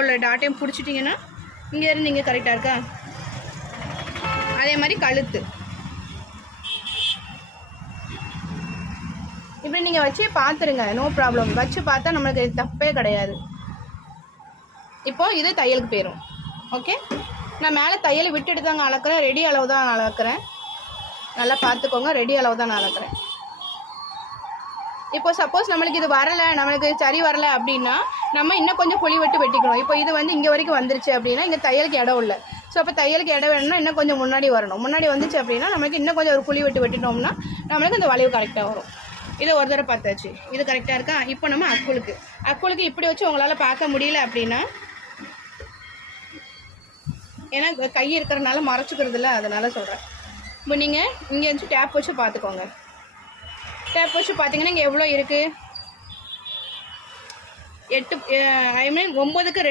உள்ள டாட்டையும் பிடிச்சிட்டிங்கன்னா இங்கே இருந்து இங்கே கரெக்டாக இருக்கா. அதே மாதிரி கழுத்து இப்படி நீங்கள் வச்சு பார்த்துருங்க, நோ ப்ராப்ளம். வச்சு பார்த்தா நம்மளுக்கு தப்பே கிடையாது. இப்போது இது தையலுக்கு போயிடும். ஓகே, நான் மேலே தையலை விட்டுட்டு தாங்க அளக்குறேன். ரெடி அளவு தான் நான் அளக்குறேன். நல்லா பார்த்துக்கோங்க, ரெடி அளவு தான் நான் அளக்குறேன். இப்போ சப்போஸ் நம்மளுக்கு இது வரலை, நம்மளுக்கு சரி வரலை அப்படின்னா நம்ம இன்னும் கொஞ்சம் குழி விட்டு வெட்டிக்கணும். இப்போ இது வந்து இங்கே வரைக்கும் வந்துருச்சு அப்படின்னா இங்கே தையலுக்கு இடம் இல்லை. ஸோ அப்போ தையலுக்கு இடம் வேணும்னா இன்னும் கொஞ்சம் முன்னாடி வரணும். முன்னாடி வந்துச்சு அப்படின்னா நம்மளுக்கு இன்னும் கொஞ்சம் ஒரு குழி விட்டு வெட்டிட்டோம்னா நம்மளுக்கு இந்த வளைவு கரெக்டாக வரும். இதை ஒரு தடவை பார்த்தாச்சு, இது கரெக்டாக இருக்கா. இப்போ நம்ம அக்குளுக்கு இப்படி வச்சு உங்களால் பார்க்க முடியல அப்படின்னா, ஏன்னா கை இருக்கிறதுனால மறைச்சிக்கிறது இல்லை, அதனால சொல்கிறேன். இப்போ நீங்கள் இங்கே வச்சு டேப் வச்சு பார்த்துக்கோங்க. டேப் வச்சு பார்த்தீங்கன்னா இங்கே எவ்வளோ இருக்குது? 8 ஐ மீன் 9க்கு 2